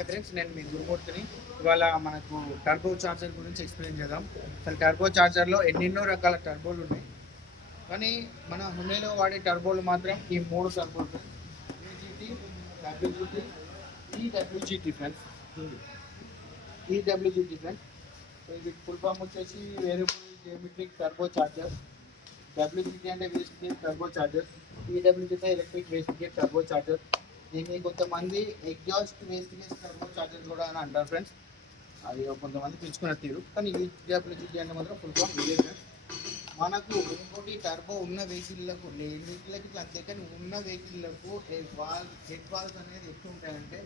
Hi friends, నేను మీ గురుమూర్తిని. ఇవాళ మనకు టర్బో చార్జర్ గురించి ఎక్స్ప్లెయిన్ చేద్దాం. అసలు టర్బో చార్జర్లో ఎన్నెన్నో రకాల టర్బోలు ఉన్నాయి, కానీ మన హుండైలో వాడే టర్బోలు మాత్రం ఈ మూడు టర్బోలు: EGT, WGT, EWGT friends. EWGT friends, ఇది ఫుల్ ఫామ్ వచ్చేసి variable geometric turbo charger. WGT అంటే waste gear turbo charger, EWGT electric waste gear turbo charger. దీన్ని కొంతమంది exhaust waste gear turbo charger కూడా అని అంటారు ఫ్రెండ్స్. అది కొంతమంది పిలుచుకున్న తీరు, కానీ ఈడబ్ల్యూజీటీ అంటే మాత్రం ఫుల్ ఫామ్ ఇదే ఫ్రెండ్స్. మనకు ఇంకోటి టర్బో ఉన్న వెహికల్లకు, లేని వెహికల్కి ఇట్లా అంతే, కానీ ఉన్న వెహికల్లకు హెడ్ వాల్స్ అనేది ఎక్కువ ఉంటాయంటే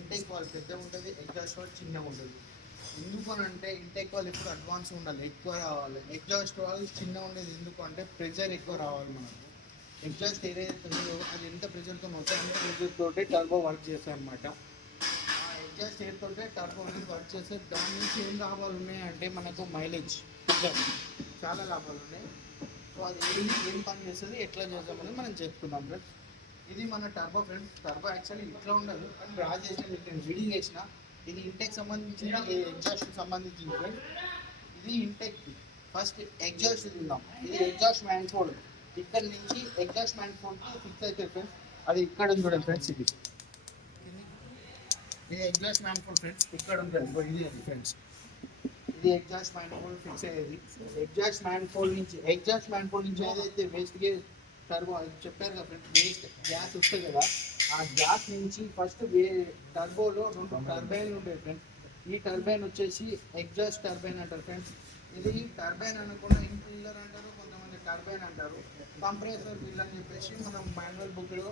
ఇంటెక్ వాల్ పెద్దగా ఉంటుంది, ఎగ్జాస్ట్ వాల్ చిన్నగా ఉంటుంది. ఎందుకు అని అంటే ఇంటెక్ వాల్ ఎప్పుడు అడ్వాన్స్ ఉండాలి, ఎక్కువ రావాలి. ఎగ్జాస్ట్ వాల్ చిన్నగా ఉండేది ఎందుకు అంటే ప్రెజర్ ఎక్కువ రావాలి మనకు. ఎగ్జాస్ట్ ఏదైతే ఉందో అది ఎంత ప్రెజర్తో వస్తాయి, అంత ప్రెజర్ తోటి టర్బో వర్క్ చేస్తాయి అనమాట. ఆ ఎగ్జాస్ట్ ఎయిర్ తోటే టర్బో అనేది వర్క్ చేస్తే దాని నుంచి ఏం లాభాలు ఉన్నాయంటే మనకు మైలేజ్, చాలా లాభాలు ఉన్నాయి. సో అది ఏం పని చేస్తుంది, ఎట్లా చేద్దామని మనం చెప్పుకుందాం ఫ్రెండ్స్. ఇది మన టర్బో ఫ్రెండ్స్. టర్బో యాక్చువల్లీ ఇట్లా ఉండదు, కానీ డ్రా చేసిన మీకు నేను రీడింగ్ వేసిన. ఇది ఇంటెక్ సంబంధించిన, ఎగ్జాస్ట్ సంబంధించిన ఫ్రెండ్స్. ఇది ఇంటెక్. ఫస్ట్ ఎగ్జాస్ట్ తిందాం. ఇది ఎగ్జాస్ట్ మ్యాన్ఫోల్డ్. ఇక్కడ నుంచి ఎగ్జాస్ట్ మ్యాన్ఫోల్డ్కి ఫిక్స్ అవుతుంది ఫ్రెండ్స్. అది ఇక్కడ ఉంది చూడండి ఫ్రెండ్స్. ఇది ఎగ్జాస్ట్ మ్యాన్ఫోల్డ్ ఫ్రెండ్స్, ఇక్కడ ఉంటుంది. ఇది ఫ్రెండ్స్, ఇది ఎగ్జాస్ట్ మ్యాన్ఫోల్డ్ ఫిక్స్ అయ్యేది. ఎగ్జాస్ట్ మ్యాన్ఫోల్డ్ నుంచి ఏదైతే వేస్ట్ గేర్ టర్బో చెప్పారు కదా ఫ్రెండ్స్, వేస్ట్ గ్యాస్ వస్తుంది కదా, ఆ గ్యాస్ నుంచి ఫస్ట్ టర్బోలో 2 టర్బైన్లు ఉంటాయి ఫ్రెండ్స్. ఈ టర్బైన్ వచ్చేసి ఎగ్జాస్ట్ టర్బైన్ అంటారు ఫ్రెండ్స్. ఇది టర్బైన్ అనకుండా ఇంపిల్లర్ అంటారు, కొంతమంది టర్బైన్ అంటారు. కంప్రెసర్ వీల్ అని చెప్పేసి మనం మాన్యువల్ బుక్లో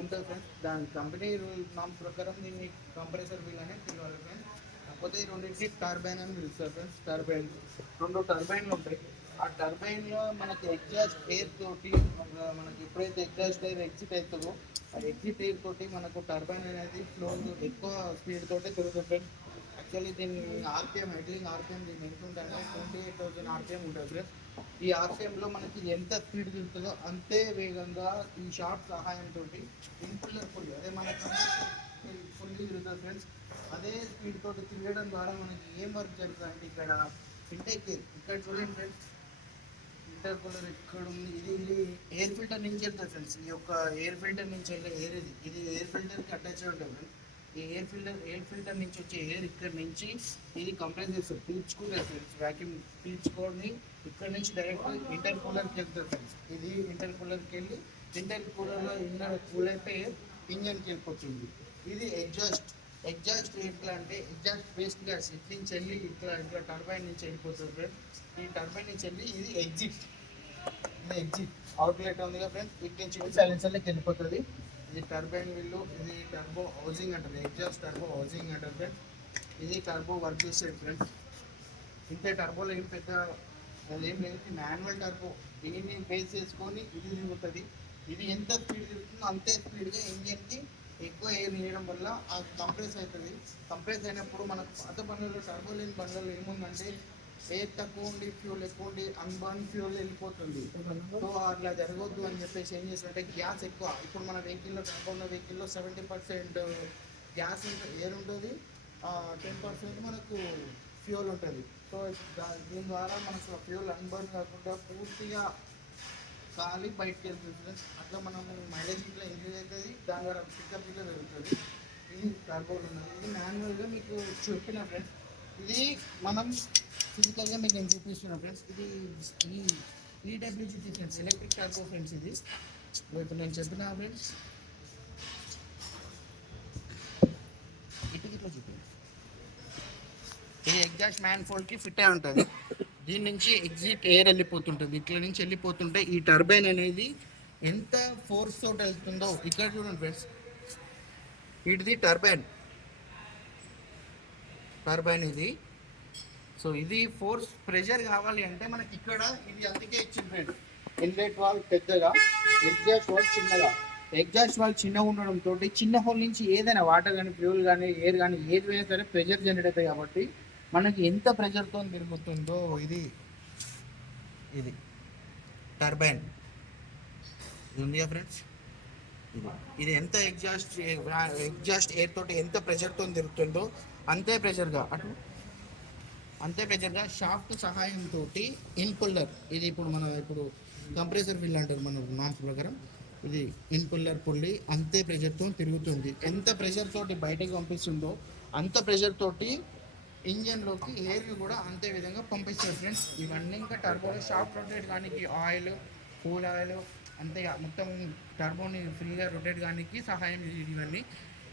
ఉంటుంది ఫ్రెండ్స్. దాని కంపెనీ రూల్ నామ్ ప్రకారం దీన్ని కంప్రెసర్ వీల్ అనేది పిలవాలి ఫ్రెండ్స్. కాకపోతే ఈ రెండింటిని టర్బైన్ అని పిలుస్తారు ఫ్రెండ్స్. టర్బైన్ 2 టర్బైన్లు ఉంటాయి. ఆ టర్బైన్లో మనకి ఎగ్జాస్ట్ ఎయిర్ తోటి, మనకి ఎప్పుడైతే ఎగ్జాస్ట్ ఎయిర్ ఎగ్జిట్ అవుతుందో ఆ ఎగ్జిట్ ఎయిర్ తోటి మనకు టర్బైన్ అనేది ఫ్లో ఎక్కువ స్పీడ్ తోటి తిరుగుతుంది ఫ్రెండ్స్. యాక్చువల్లీ దీన్ని ఆర్పిఎం, ఐడ్లింగ్ ఆర్పిఎం దీన్ని ఎంత ఉంటుంది, 28,000 ఆర్పిఎం ఉంటుంది ఫ్రెండ్స్. ఈ ఆర్పిఎంలో మనకి ఎంత స్పీడ్ తిరుగుతుందో అంతే వేగంగా ఈ షాఫ్ట్ సహాయంతో ఇంపుల్లర్ పుల్లి, అదే మనకు ఫుల్లీ తిరుగుతుంది ఫ్రెండ్స్. అదే స్పీడ్ తోటి తిరగడం ద్వారా మనకి ఏం వర్క్ జరుగుతుంది అంటే ఇక్కడ ఇంటెక్ ఎయిర్, ఇక్కడ చూడండి ఫ్రెండ్స్, ఇంటర్ కూలర్ ఇక్కడ ఉంది. ఇది ఎయిర్ ఫిల్టర్ నుంచి వెళ్తుంది ఫ్రెండ్స్. ఈ యొక్క ఎయిర్ ఫిల్టర్ నుంచి వెళ్ళే ఎయిర్ ఇది ఎయిర్ ఫిల్టర్కి అటాచ్ ఉంటుంది ఫ్రెండ్స్. ఈ ఎయిర్ ఫిల్టర్ నుంచి వచ్చే ఎయిర్ ఇక్కడ నుంచి ఇది కంప్రెస్ చేస్తుంది, పీల్చుకుంటుంది ఫ్రెండ్స్. వ్యాక్యూమ్ పీల్చుకొని ఇక్కడ నుంచి డైరెక్ట్ ఇంటర్ కూలర్కి వెళ్తుంది ఫ్రెండ్స్. ఇది ఇంటర్ కూలర్కి వెళ్ళి ఇంటర్ కూలర్లో ఇన్నర్ కూల్ అయిపోయి ఇంజన్కి వెళ్ళిపోతుంది. ఇది ఎగ్జాస్ట్ ఎట్లా అంటే ఎగ్జాస్ట్ వేస్ట్ గ్యాస్ ఇట్ల నుంచి వెళ్ళి ఇట్లా టర్బైన్ నుంచి వెళ్ళిపోతుంది ఫ్రెండ్స్. ఈ టర్బైన్ నుంచి వెళ్ళి ఇది ఎగ్జిట్ అవుట్లెట్ ఉందిగా ఫ్రెండ్స్, ఇటు నుంచి సైలెన్సర్లోకి వెళ్ళిపోతుంది. ఇది టర్బైన్ వీళ్ళు, ఇది టర్బో హౌసింగ్ అంటారు, ఎగ్జాస్ట్ టర్బో హౌసింగ్ అంటారు ఫ్రెండ్స్. ఇది టర్బో వర్క్ చేసేది ఫ్రెండ్స్. ఇంతే, టర్బోలో ఏం పెద్ద అదేం లేదు. మాన్యువల్ టర్బో, దీన్ని బేస్ చేసుకొని ఇది తిరుగుతుంది. ఇది ఎంత స్పీడ్ తిరుగుతుందో అంతే స్పీడ్గా ఇంజన్కి ఎక్కువ ఎయిర్ వేయడం వల్ల ఆ కంప్రెస్ అవుతుంది. కంప్రెస్ అయినప్పుడు మనకు పాత బండ్లలో, టర్బో లేని బండ్లలో ఏముందంటే ఎయిర్ తక్కువ ఉండి ఫ్యూల్ ఎక్కువ ఉండి అన్బర్న్ ఫ్యూల్ వెళ్ళిపోతుంది. సో అట్లా జరగవద్దు అని చెప్పేసి ఏం చేస్తారంటే గ్యాస్ ఎక్కువ, ఇప్పుడు మన వెహికల్లో, టర్బో ఉన్న వెహికల్లో 70% గ్యాస్ ఎయిర్ ఉంటుంది, 10% మనకు ఫ్యూల్ ఉంటుంది. సో దీని ద్వారా మనకు ఫ్యూల్ అన్బర్న్ కాకుండా పూర్తిగా కాలి బయటకు వెళ్తుంది ఫ్రెండ్స్. అట్లా మనము మైలేజ్ ఇట్లా ఇంక్రీజ్ అవుతుంది, దాని ద్వారా పికప్ ఇట్లా పెరుగుతుంది. ఇది టర్బోలు ఉన్నది. ఇది మాన్యువల్గా మీకు చెప్పిన ఫ్రెండ్స్. ఇది మనం ఫిజికల్గా మీకు నేను చూపిస్తున్నాను ఫ్రెండ్స్. ఇది ఈడబ్ల్యూజీటీ ఫ్రెండ్స్, ఎలక్ట్రిక్ టర్బో ఫ్రెండ్స్. ఇది ఇప్పుడు నేను చెప్పిన ఫ్రెండ్స్, ఇట్లా చూపించాను. ఇది ఎగ్జాస్ట్ మ్యాన్ఫోల్డ్కి ఫిట్ అయి ఉంటుంది. దీని నుంచి ఎగ్జిట్ ఎయిర్ వెళ్ళిపోతుంటుంది, ఇట్లా నుంచి వెళ్ళిపోతుంటే ఈ టర్బైన్ అనేది ఎంత ఫోర్స్ తోటి వెళ్తుందో ఇక్కడ చూడండి ఫ్రెండ్స్. ఇది టర్బైన్ ఇది. సో ఇది ఫోర్స్ ప్రెషర్ కావాలి అంటే మనకి ఇక్కడ ఇది అందుకే ఇచ్చింది ఫ్రెండ్స్. ఇన్లెట్ వాల్ పెద్దగా, ఎగ్జాస్ట్ వాల్ చిన్నగా. ఎగ్జాస్ట్ వాల్ చిన్నగా ఉండడంతో చిన్న హోల్ నుంచి ఏదైనా వాటర్ కానీ, ఫ్యూల్ కానీ, ఎయిర్ కానీ ఏది అయినా సరే ప్రెషర్ జనరేట్ అవుతాయి. కాబట్టి మనకి ఎంత ప్రెషర్తో తిరుగుతుందో ఇది టర్బైన్ ఉందిగా ఫ్రెండ్స్. ఇది ఎంత ఎగ్జాస్ట్ ఎయిర్ తోటి ఎంత ప్రెషర్తో తిరుగుతుందో అంతే ప్రెషర్గా షాఫ్ట్ సహాయంతో ఇన్పుల్లర్, ఇది ఇప్పుడు ఇప్పుడు కంప్రెసర్ ఫిల్ అంటారు మన నామ్స్ ప్రకారం. ఇది ఇన్పుల్లర్ పుల్లి అంతే ప్రెషర్తో తిరుగుతుంది. ఎంత ప్రెషర్ తోటి బయటకు పంపిస్తుందో అంత ప్రెషర్ తోటి ఇంజన్లోకి ఎయిర్ని కూడా అంతే విధంగా పంపిస్తారు ఫ్రెండ్స్. ఇవన్నీ ఇంకా టర్బోలో షాఫ్ట్ రొటేట్ కానీ ఆయిల్, కూల్ ఆయిల్ అంతే మొత్తం టర్బోని ఫ్రీగా రొటేట్ కానీ సహాయం ఇవన్నీ.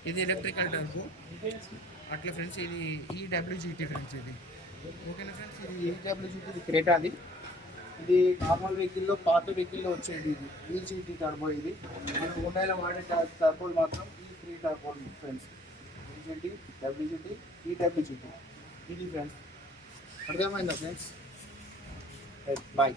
ఇది ఎలక్ట్రికల్ టర్బో అట్లా ఫ్రెండ్స్. ఇది ఈడబ్ల్యూజీటీ ఫ్రెండ్స్. ఇది ఓకేనా ఫ్రెండ్స్. ఇది ఈడబ్ల్యూజీటీ, ఇది క్రేటాది. ఇది నార్మల్ వెహికల్లో, పాత వెహికల్లో వచ్చేది. ఇది ఈజీటీ టర్బో. ఇది మనం హోండాలో వాడే టర్బోలు మాత్రం ఈ 3 టర్బోలు ఫ్రెండ్స్. EGT, WGT, ఈడబ్ల్యూజీటీ. ఇది ఫ్రెండ్స్. అర్థమైందా ఫ్రెండ్స్? బాయ్.